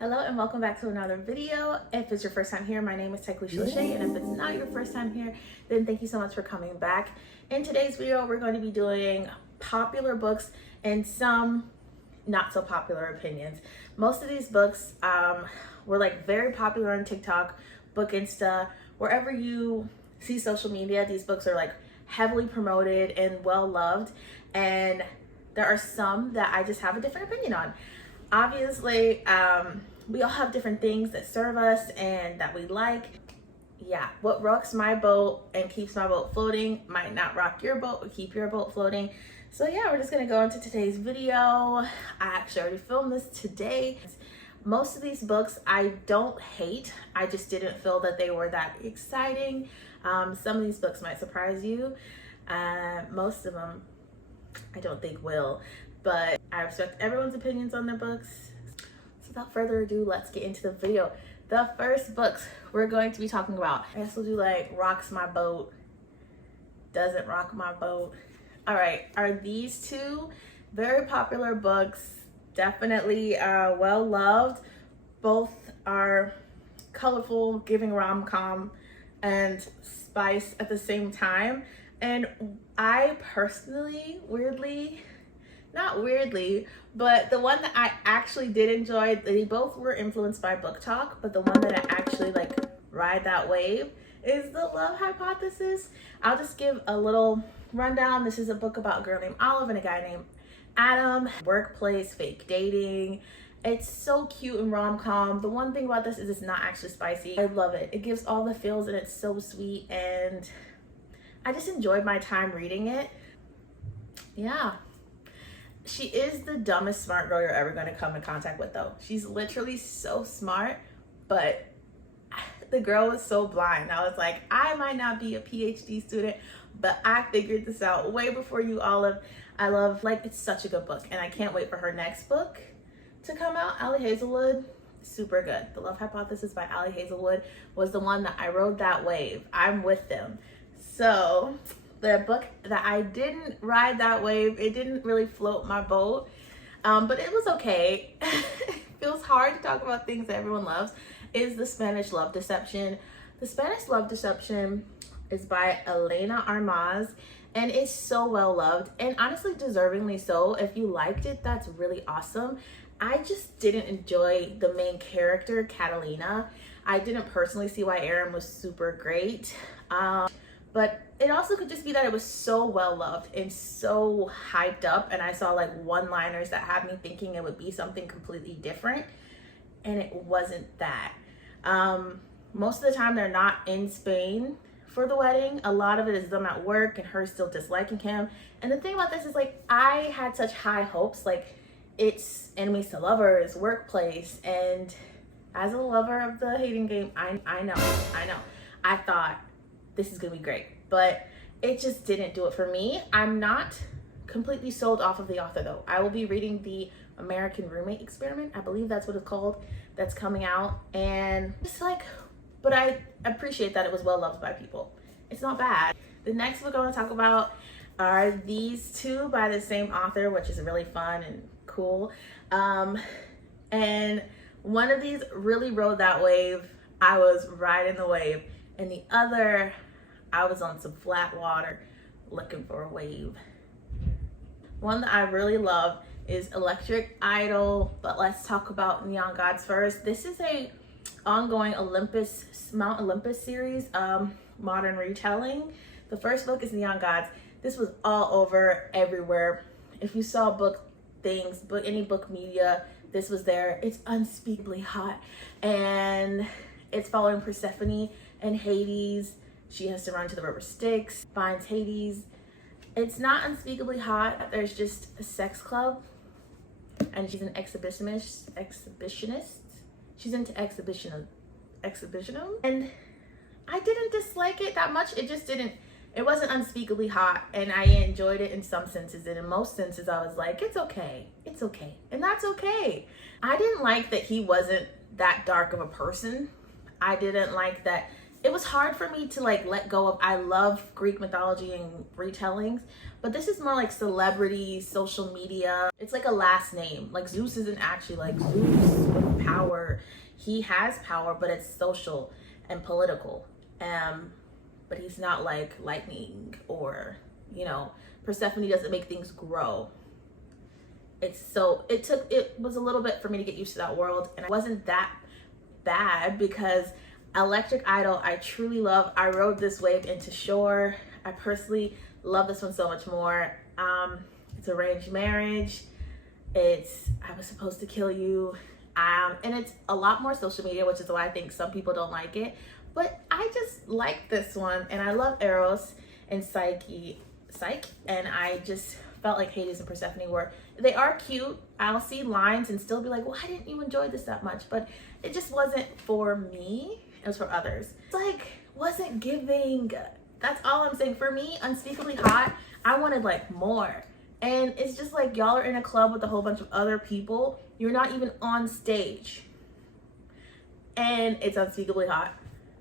Hello and welcome back to another video. If it's your first time here, my name is Lachey, and if it's not your first time here, then thank you so much for coming back. In today's video, we're going to be doing popular books and some not so popular opinions. Most of these books were like very popular on TikTok, Book Insta, wherever you see social media. These books are like heavily promoted and well loved, and there are some that I just have a different opinion on. Obviously, we all have different things that serve us and that we like. Yeah, what rocks my boat and keeps my boat floating might not rock your boat or keep your boat floating. So yeah, we're just gonna go into today's video. I actually already filmed this today. Most of these books I don't hate. I just didn't feel that they were that exciting. Some of these books might surprise you. Most of them I don't think will. But I respect everyone's opinions on their books. So without further ado, let's get into the video. The first books we're going to be talking about, I guess we'll do like rocks my boat, doesn't rock my boat. All right, are these two very popular books, definitely well loved. Both are colorful, giving rom-com and spice at the same time. And I personally, not weirdly, but the one that I actually did enjoy, they both were influenced by BookTok, but the one that I actually like ride that wave is The Love Hypothesis. I'll just give a little rundown. This is a book about a girl named Olive and a guy named Adam. Workplace, fake dating. It's so cute and rom-com. The one thing about this is it's not actually spicy. I love it. It gives all the feels and it's so sweet, and I just enjoyed my time reading it. Yeah. She is the dumbest smart girl you're ever going to come in contact with, though. She's literally so smart, but the girl was so blind. I was like, I might not be a PhD student, but I figured this out way before you, Olive. I love, like, it's such a good book, and I can't wait for her next book to come out. Ali Hazelwood, super good. The Love Hypothesis by Ali Hazelwood was the one that I rode that wave. I'm with them. So the book that I didn't ride that wave, it didn't really float my boat, but it was okay. It feels hard to talk about things that everyone loves, is The Spanish Love Deception. The Spanish Love Deception is by Elena Armaz, and it's so well loved, and honestly deservingly so. If you liked it, that's really awesome. I just didn't enjoy the main character, Catalina. I didn't personally see why Aaron was super great. But it also could just be that it was so well loved and so hyped up, and I saw like one-liners that had me thinking it would be something completely different, and it wasn't that. Most of the time they're not in Spain for the wedding. A lot of it is them at work and her still disliking him. And the thing about this is, like, I had such high hopes, like it's enemies to lovers, workplace, and as a lover of the hating game, I know. I thought this is gonna be great, but it just didn't do it for me. I'm not completely sold off of the author, though. I will be reading the American Roommate Experiment, I believe that's what it's called, that's coming out, and it's like, but I appreciate that it was well loved by people. It's not bad. The next book I want to talk about are these two by the same author, which is really fun and cool. And one of these really rode that wave. I was riding the wave, and the other, I was on some flat water looking for a wave. One that I really love is Electric Idol, but let's talk about Neon Gods first. This is a ongoing Mount Olympus series, modern retelling. The first book is Neon Gods. This was all over everywhere. If you saw any book media, this was there. It's unspeakably hot, and it's following Persephone and Hades. She has to run to the river Styx, finds Hades. It's not unspeakably hot. There's just a sex club, and she's an exhibitionist. She's into exhibitionism. And I didn't dislike it that much. It wasn't unspeakably hot, and I enjoyed it in some senses, and in most senses I was like, it's okay, and that's okay. I didn't like that he wasn't that dark of a person. I didn't like that. It was hard for me to like let go of, I love Greek mythology and retellings, but this is more like celebrity, social media. It's like a last name. Like Zeus isn't actually like Zeus with power he has power, but it's social and political. But he's not like lightning, or, you know, Persephone doesn't make things grow. It was a little bit for me to get used to that world, and it wasn't that bad because Electric Idol, I truly love. I rode this wave into shore. I personally love this one so much more. It's arranged marriage. It's I Was Supposed to Kill You. And it's a lot more social media, which is why I think some people don't like it. But I just like this one, and I love Eros and Psyche, and I just felt like Hades and Persephone they are cute. I'll see lines and still be like, why didn't you enjoy this that much? But it just wasn't for me. It was for others. It's like, wasn't giving. That's all I'm saying. For me, Unspeakably Hot, I wanted like more. And it's just like y'all are in a club with a whole bunch of other people. You're not even on stage. And it's unspeakably hot.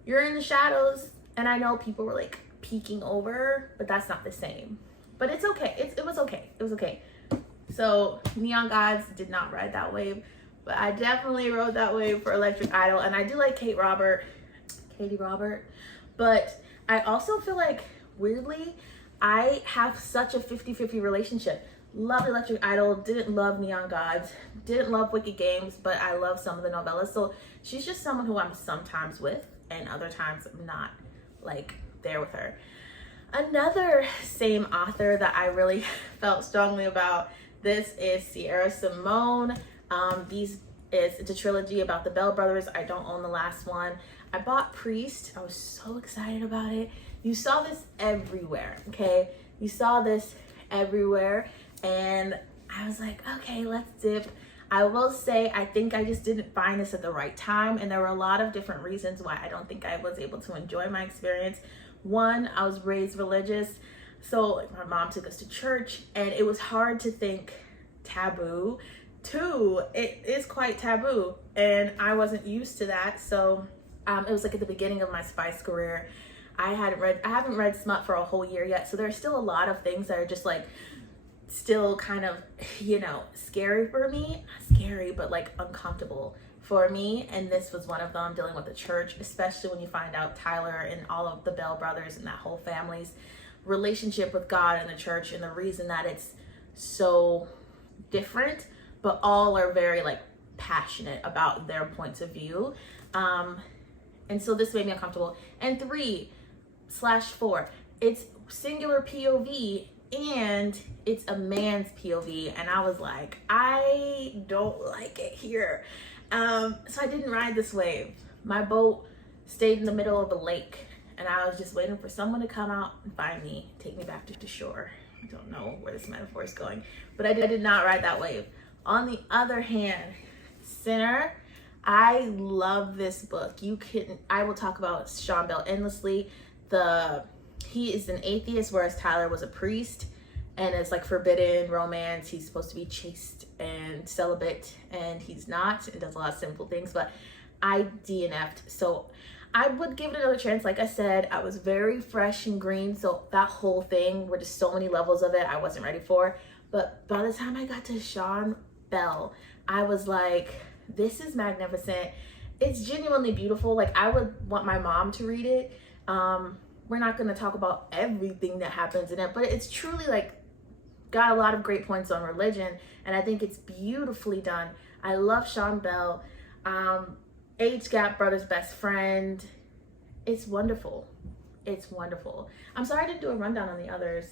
You're in the shadows. And I know people were like peeking over, but that's not the same. But it's okay. It was okay. It was okay. So Neon Gods did not ride that wave, but I definitely rode that wave for Electric Idol. And I do like Katie Robert. But I also feel like, weirdly, I have such a 50-50 relationship. Loved Electric Idol, didn't love Neon Gods, didn't love Wicked Games, but I love some of the novellas. So she's just someone who I'm sometimes with, and other times I'm not like there with her. Another same author that I really felt strongly about, this is Sierra Simone. It's a trilogy about the Bell brothers. I don't own the last one. I bought Priest. I was so excited about it. You saw this everywhere, okay? You saw this everywhere, and I was like, okay, let's dip. I will say, I think I just didn't find this at the right time, and there were a lot of different reasons why I don't think I was able to enjoy my experience. One, I was raised religious, so like my mom took us to church, and it was hard to think taboo. Two, it is quite taboo, and I wasn't used to that, so it was like at the beginning of my Spice career. I haven't read smut for a whole year yet, so there's still a lot of things that are just like still kind of, you know, scary for me. Not scary, but like uncomfortable for me, and this was one of them, dealing with the church, especially when you find out Tyler and all of the Bell brothers and that whole family's relationship with God and the church, and the reason that it's so different, but all are very like passionate about their points of view. And so this made me uncomfortable. And 3/4, it's singular POV, and it's a man's POV, and I was like, I don't like it here. So I didn't ride this wave. My boat stayed in the middle of a lake, and I was just waiting for someone to come out and find me, take me back to shore. I don't know where this metaphor is going, but I did not ride that wave. On the other hand, Sinner, I love this book. I will talk about Sean Bell endlessly. He is an atheist, whereas Tyler was a priest, and it's like forbidden romance. He's supposed to be chaste and celibate, and he's not, and does a lot of simple things, but I DNF'd. So I would give it another chance. Like I said, I was very fresh and green, so that whole thing were just so many levels of it I wasn't ready for. But by the time I got to Sean Bell, I was like, this is magnificent. It's genuinely beautiful. Like, I would want my mom to read it. We're not going to talk about everything that happens in it, but it's truly like got a lot of great points on religion, and I think it's beautifully done. I love Sean Bell. Age Gap Brother's Best Friend. It's wonderful. It's wonderful. I'm sorry I didn't do a rundown on the others.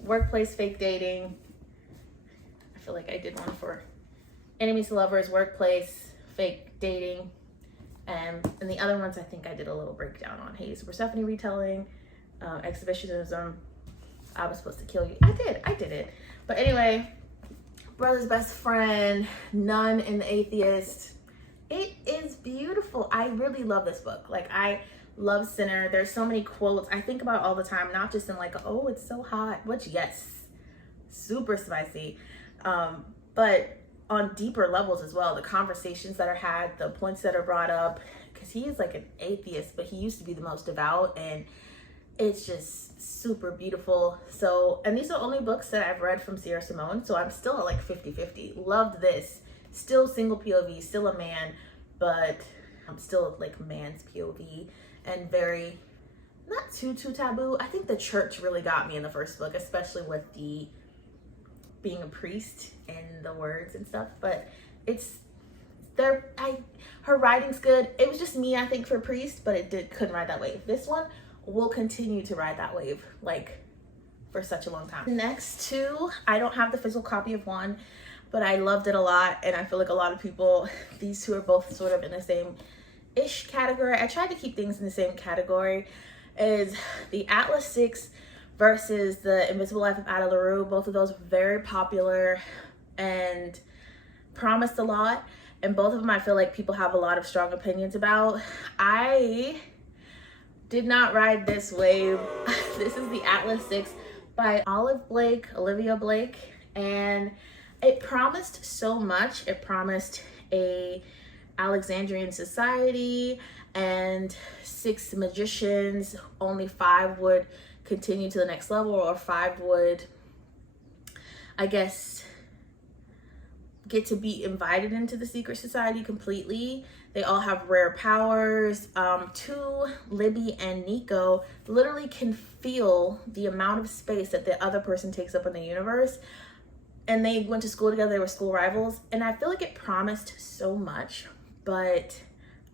Workplace Fake Dating. I feel like I did one for Enemies to Lovers, Workplace, Fake Dating, and the other ones I think I did a little breakdown on. Hades Persephone retelling, Exhibitionism, I Was Supposed to Kill You. I did it. But anyway, Brother's Best Friend, Nun and the Atheist. It is beautiful. I really love this book. Like, I love Sinner. There's so many quotes I think about all the time, not just in like, oh, it's so hot, which yes, super spicy, but on deeper levels as well, the conversations that are had, the points that are brought up, because he is like an atheist, but he used to be the most devout, and it's just super beautiful. So, and these are only books that I've read from Sierra Simone, so I'm still at like 50-50. Loved this. still single POV, still a man, but still like man's POV, and very not too taboo. I think the church really got me in the first book, especially with the being a priest and the words and stuff. But it's there. Her writing's good. It was just me, I think, for priest, but it couldn't ride that wave. This one will continue to ride that wave like for such a long time. The next two, I don't have the physical copy of one, but I loved it a lot, and I feel like a lot of people, these two are both sort of in the same ish category. I tried to keep things in the same category as the Atlas 6 versus the Invisible Life of Ada LaRue. Both of those were very popular and promised a lot, and both of them I feel like people have a lot of strong opinions about. I did not ride this wave. This is the Atlas 6 by Olivia Blake, and it promised so much. It promised a Alexandrian society and 6 magicians. Only 5 would continue to the next level, or 5 would, I guess, get to be invited into the secret society completely. They all have rare powers. 2, Libby and Nico, literally can feel the amount of space that the other person takes up in the universe. And they went to school together. They were school rivals. And I feel like it promised so much, but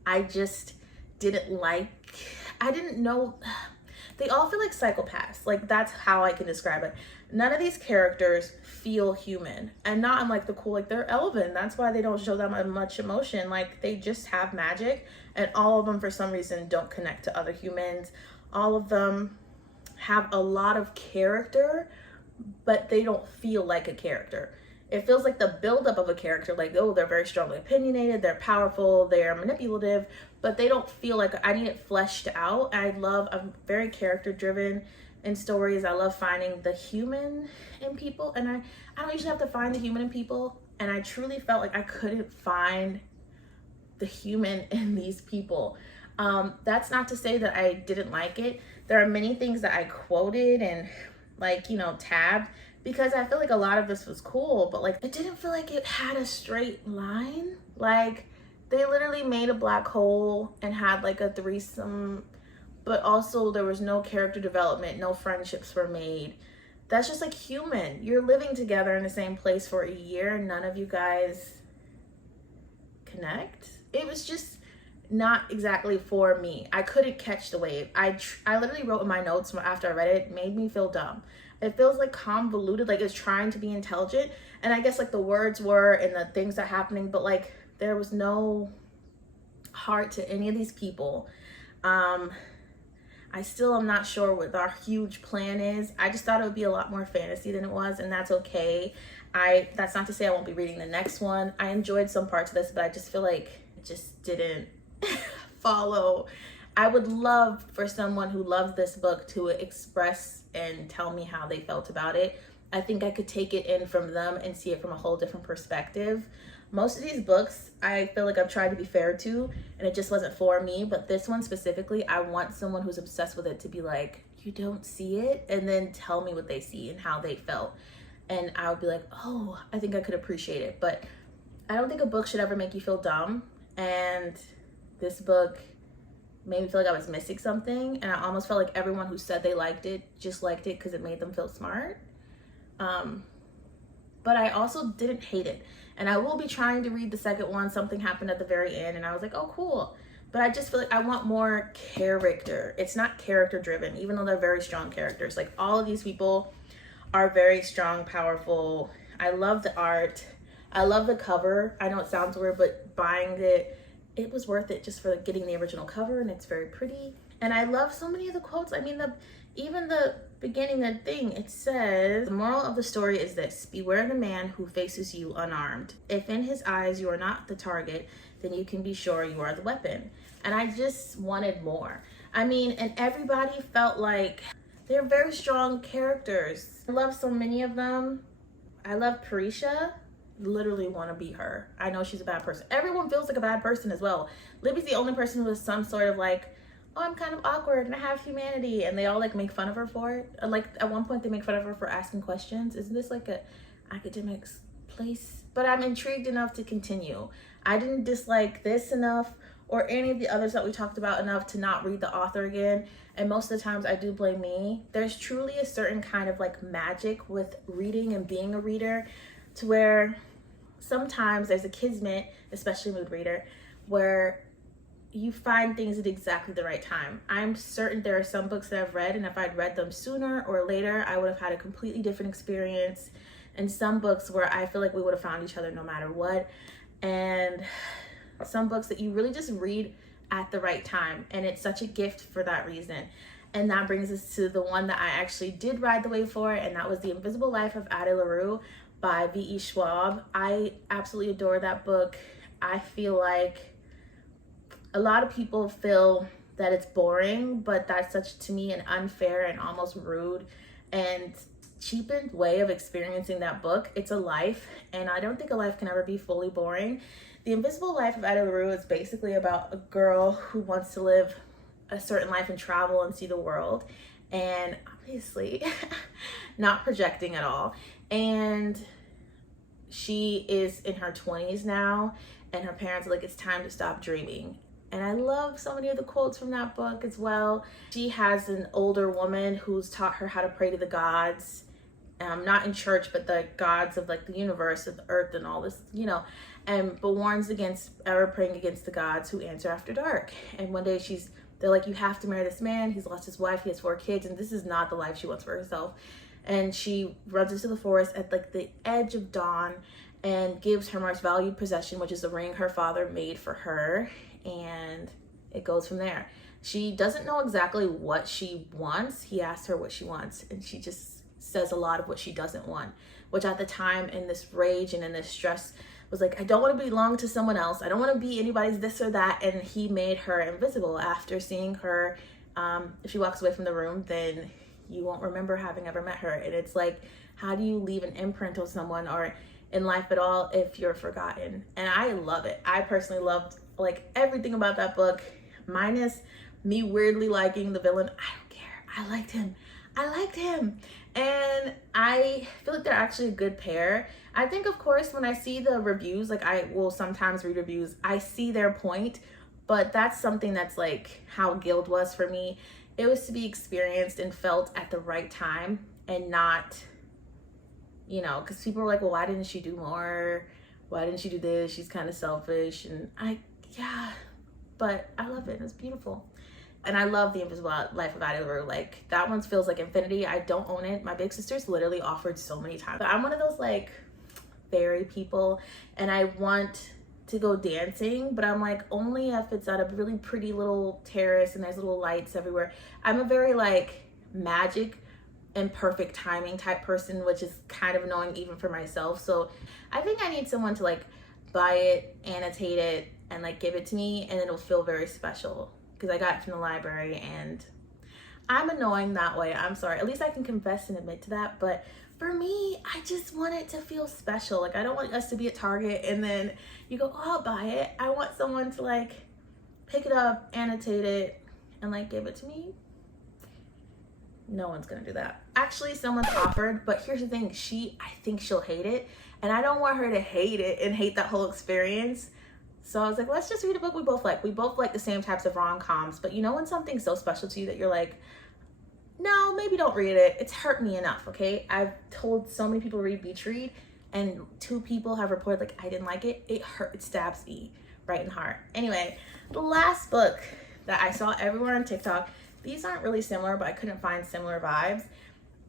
I just didn't know. They all feel like psychopaths. Like, that's how I can describe it. None of these characters feel human, and not in like the cool, like they're elven, that's why they don't show that much emotion. Like, they just have magic, and all of them for some reason don't connect to other humans. All of them have a lot of character, but they don't feel like a character. It feels like the buildup of a character, like, oh, they're very strongly opinionated, they're powerful, they're manipulative, but they don't feel like, I need it fleshed out. I'm very character driven in stories. I love finding the human in people, and I don't usually have to find the human in people, and I truly felt like I couldn't find the human in these people. That's not to say that I didn't like it. There are many things that I quoted and like, tabbed, because I feel like a lot of this was cool, but like, it didn't feel like it had a straight line. Like, they literally made a black hole and had like a threesome, but also there was no character development, no friendships were made. That's just like human. You're living together in the same place for a year, and none of you guys connect. It was just not exactly for me. I couldn't catch the wave. I literally wrote in my notes after I read it, it made me feel dumb. It feels like convoluted, like it's trying to be intelligent. And I guess like the words were and the things are happening, but like there was no heart to any of these people. I still am not sure what our huge plan is. I just thought it would be a lot more fantasy than it was, and that's okay. That's not to say I won't be reading the next one. I enjoyed some parts of this, but I just feel like it just didn't follow. I would love for someone who loves this book to express and tell me how they felt about it. I think I could take it in from them and see it from a whole different perspective. Most of these books, I feel like I've tried to be fair to, and it just wasn't for me. But this one specifically, I want someone who's obsessed with it to be like, you don't see it? And then tell me what they see and how they felt. And I would be like, oh, I think I could appreciate it. But I don't think a book should ever make you feel dumb. And this book made me feel like I was missing something. And I almost felt like everyone who said they liked it just liked it because it made them feel smart. But I also didn't hate it. And I will be trying to read the second one. Something happened at the very end and I was like, oh, cool. But I just feel like I want more character. It's not character driven, even though they're very strong characters. Like, all of these people are very strong, powerful. I love the art. I love the cover. I know it sounds weird, but buying it was worth it just for getting the original cover, and it's very pretty. And I love so many of the quotes. I mean, even the beginning, the thing, it says, the moral of the story is this: beware the man who faces you unarmed. If in his eyes you are not the target, then you can be sure you are the weapon. And I just wanted more. I mean, and everybody felt like they're very strong characters. I love so many of them. I love Parisha. Literally want to be her. I know she's a bad person. Everyone feels like a bad person as well. Libby's the only person who has some sort of like, oh, I'm kind of awkward and I have humanity, and they all like make fun of her for it. Like, at one point they make fun of her for asking questions. Isn't this like a academic place, but I'm intrigued enough to continue. I didn't dislike this enough or any of the others that we talked about enough to not read the author again. And most of the times I do blame me. There's truly a certain kind of like magic with reading and being a reader, to where sometimes there's a kismet, especially mood reader, where you find things at exactly the right time. I'm certain there are some books that I've read, and if I'd read them sooner or later, I would have had a completely different experience. And some books where I feel like we would have found each other no matter what. And some books that you really just read at the right time, and it's such a gift for that reason. And that brings us to the one that I actually did ride the wave for, and that was The Invisible Life of Ada LaRue by V.E. Schwab. I absolutely adore that book. I feel like a lot of people feel that it's boring, but that's such, to me, an unfair and almost rude and cheapened way of experiencing that book. It's a life, and I don't think a life can ever be fully boring. The Invisible Life of Ada LaRue is basically about a girl who wants to live a certain life and travel and see the world, and obviously not projecting at all. And she is in her 20s now, and her parents are like, it's time to stop dreaming. And I love so many of the quotes from that book as well. She has an older woman who's taught her how to pray to the gods, not in church, but the gods of like the universe, of the earth and all this, you know, but warns against ever praying against the gods who answer after dark. And one day they're like, you have to marry this man. He's lost his wife. He has 4 kids. And this is not the life she wants for herself. And she runs into the forest at like the edge of dawn and gives her most valued possession, which is the ring her father made for her. And it goes from there. She doesn't know exactly what she wants. He asked her what she wants, and she just says a lot of what she doesn't want, which at the time, in this rage and in this stress, was like, I don't want to belong to someone else. I don't want to be anybody's this or that. And he made her invisible. After seeing her, if she walks away from the room, then you won't remember having ever met her. And it's like, how do you leave an imprint on someone or in life at all if you're forgotten? And I love it. I personally loved like everything about that book, minus me weirdly liking the villain. I don't care. I liked him. And I feel like they're actually a good pair. I think, of course, when I see the reviews, like I will sometimes read reviews, I see their point, but that's something that's like how Guild was for me. It was to be experienced and felt at the right time, and not, you know, because people were like, well, why didn't she do more? Why didn't she do this? She's kind of selfish. And yeah, but I love it. It's beautiful. And I love The Invisible Life of Ada LaRue. Like, that one feels like infinity. I don't own it. My big sister's literally offered so many times. But I'm one of those like fairy people, and I want to go dancing, but I'm like, only if it's at a really pretty little terrace and there's little lights everywhere. I'm a very like magic and perfect timing type person, which is kind of annoying even for myself. So I think I need someone to like buy it, annotate it, and like give it to me, and it'll feel very special because I got it from the library. And I'm annoying that way. I'm sorry. At least I can confess and admit to that. But for me, I just want it to feel special. Like, I don't want us to be at Target and then you go, oh, I'll buy it. I want someone to like pick it up, annotate it, and like give it to me. No one's gonna do that. Actually, someone's offered, but here's the thing. I think she'll hate it, and I don't want her to hate it and hate that whole experience. So I was like, let's just read a book we both like. We both like the same types of rom-coms, but you know when something's so special to you that you're like, no, maybe don't read it. It's hurt me enough, okay? I've told so many people to read Beach Read, and 2 people have reported like, I didn't like it. It hurt, it stabs me right in the heart. Anyway, the last book that I saw everywhere on TikTok, these aren't really similar, but I couldn't find similar vibes.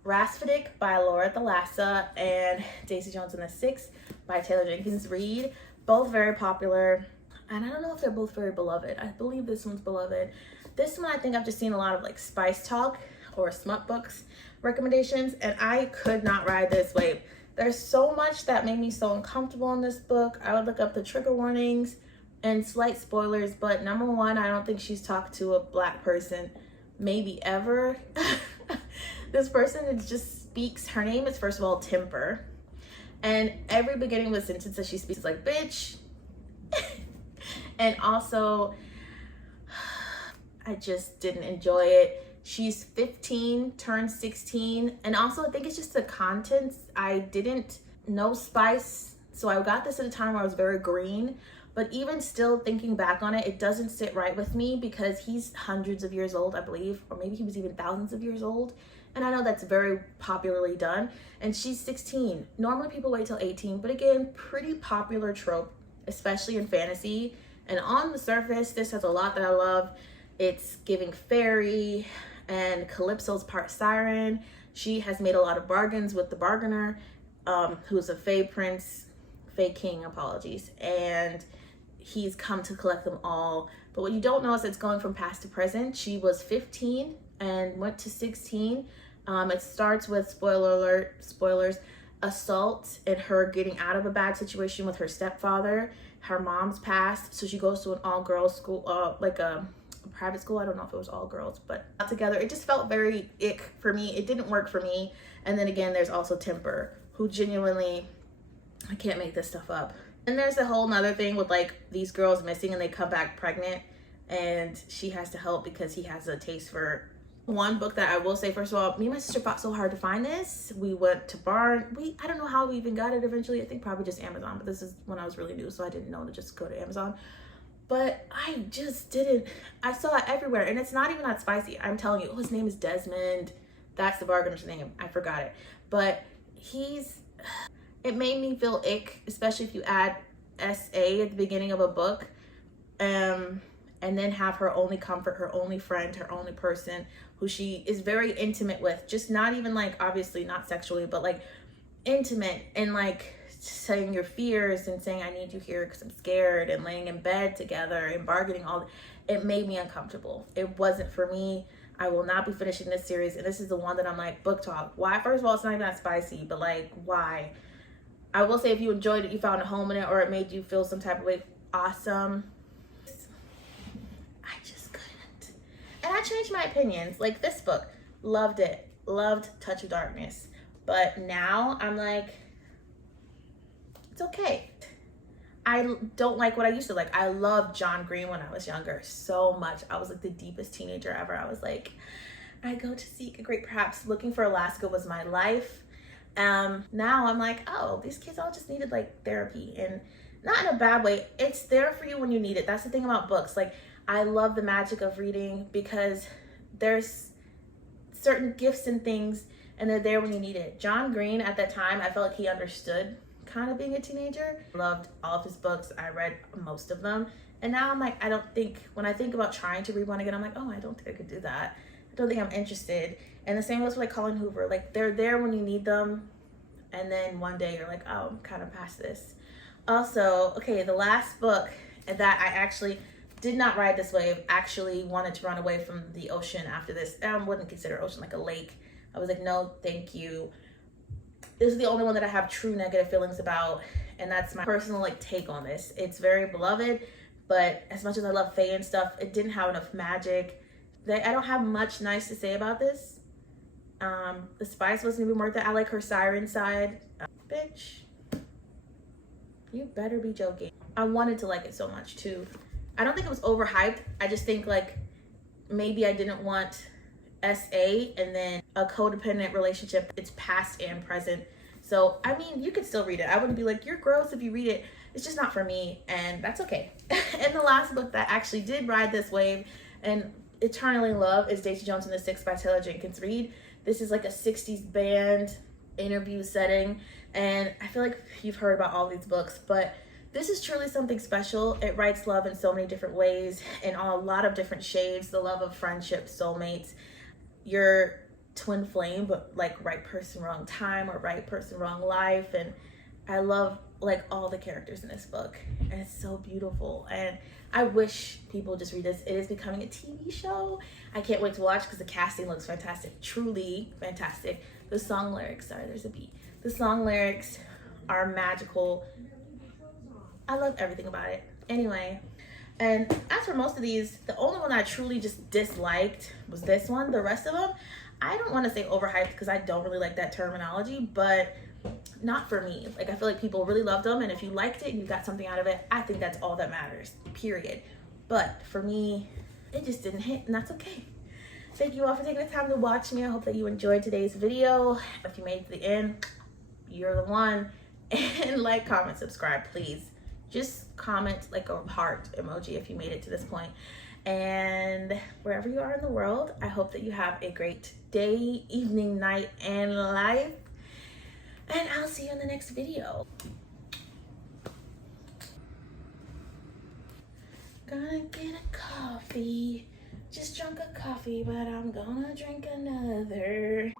Raspadic by Laura Thalassa and Daisy Jones and the Six by Taylor Jenkins Reid. Both very popular, and I don't know if they're both very beloved. I believe this one's beloved. This one, I think I've just seen a lot of like Spice Talk or Smut Books recommendations, and I could not ride this wave. There's so much that made me so uncomfortable in this book. I would look up the trigger warnings and slight spoilers, but number one, I don't think she's talked to a Black person maybe ever. This person just speaks, her name is first of all Temper, and every beginning of the sentence that she speaks is like, bitch. And also, I just didn't enjoy it. She's 15, turned 16, and also I think it's just the contents. I didn't know Spice So I got this at a time where I was very green, but even still thinking back on it, it doesn't sit right with me because he's hundreds of years old, I believe, or maybe he was even thousands of years old. And I know that's very popularly done. And she's 16. Normally people wait till 18, but again, pretty popular trope, especially in fantasy. And on the surface, this has a lot that I love. It's giving fairy, and Calypso's part siren. She has made a lot of bargains with the bargainer, who's a fae prince, fae king, apologies. And he's come to collect them all. But what you don't know is it's going from past to present. She was 15 and went to 16. It starts with, spoiler alert, spoilers, assault and her getting out of a bad situation with her stepfather. Her mom's passed, so she goes to an all-girls school, like a private school. I don't know if it was all girls, but together it just felt very ick for me. It didn't work for me. And then again, there's also Temper, who genuinely, I can't make this stuff up. And there's a whole nother thing with like these girls missing and they come back pregnant and she has to help because he has a taste for one book. That I will say, first of all, me and my sister fought so hard to find this. We went to Barn. I don't know how we even got it eventually. I think probably just Amazon, but this is when I was really new, so I didn't know to just go to Amazon. But I just didn't. I saw it everywhere, and it's not even that spicy. I'm telling you, his name is Desmond. That's the bargainer's name. I forgot it. But it made me feel ick, especially if you add SA at the beginning of a book. And then have her only comfort, her only friend, her only person who she is very intimate with. Just not even like, obviously not sexually, but like intimate, and like saying your fears and saying, I need you here because I'm scared, and laying in bed together and bargaining all. It made me uncomfortable. It wasn't for me. I will not be finishing this series. And this is the one that I'm like, book talk. Why? First of all, it's not even that spicy, but like, why? I will say if you enjoyed it, you found a home in it, or it made you feel some type of way, awesome. And I changed my opinions. Like this book, loved it. Loved Touch of Darkness. But now I'm like, it's okay. I don't like what I used to like. I loved John Green when I was younger so much. I was like the deepest teenager ever. I was like, I go to seek a great perhaps. Looking for Alaska was my life. Now I'm like, oh, these kids all just needed like therapy, and not in a bad way. It's there for you when you need it. That's the thing about books. Like, I love the magic of reading because there's certain gifts and things, and they're there when you need it. John Green, at that time, I felt like he understood kind of being a teenager. Loved all of his books. I read most of them. And now I'm like, when I think about trying to read one again, I'm like, oh, I don't think I could do that. I don't think I'm interested. And the same goes with like Colin Hoover. Like, they're there when you need them. And then one day you're like, oh, I'm kind of past this. Also, okay, the last book that I actually did not ride this wave, actually wanted to run away from the ocean after this. I wouldn't consider ocean like a lake. I was like, no, thank you. This is the only one that I have true negative feelings about, and that's my personal like take on this. It's very beloved, but as much as I love fae and stuff, it didn't have enough magic. I don't have much nice to say about this. The spice wasn't even worth it. I like her siren side. Bitch, you better be joking. I wanted to like it so much too. I don't think it was overhyped. I just think like maybe I didn't want SA and then a codependent relationship. It's past and present. So, I mean, you could still read it. I wouldn't be like, you're gross if you read it. It's just not for me, and that's okay. And the last book that actually did ride this wave and eternally love is Daisy Jones and the Six by Taylor Jenkins Reid. This is like a 60s band interview setting, and I feel like you've heard about all these books, but this is truly something special. It writes love in so many different ways, in a lot of different shades. The love of friendship, soulmates, your twin flame, but like right person, wrong time, or right person, wrong life. And I love like all the characters in this book, and it's so beautiful. And I wish people just read this. It is becoming a TV show. I can't wait to watch because the casting looks fantastic, truly fantastic. The song lyrics, sorry, there's a beat. The song lyrics are magical. I love everything about it. Anyway, and as for most of these, the only one I truly just disliked was this one. The rest of them, I don't want to say overhyped because I don't really like that terminology, but not for me. Like, I feel like people really loved them, and if you liked it and you got something out of it, I think that's all that matters, period. But for me, it just didn't hit, and that's okay. Thank you all for taking the time to watch me. I hope that you enjoyed today's video. If you made it to the end, you're the one. and like, comment, subscribe, please. Just comment like a heart emoji if you made it to this point. And wherever you are in the world, I hope that you have a great day, evening, night, and life. And I'll see you in the next video. Gonna get a coffee. Just drunk a coffee, but I'm gonna drink another.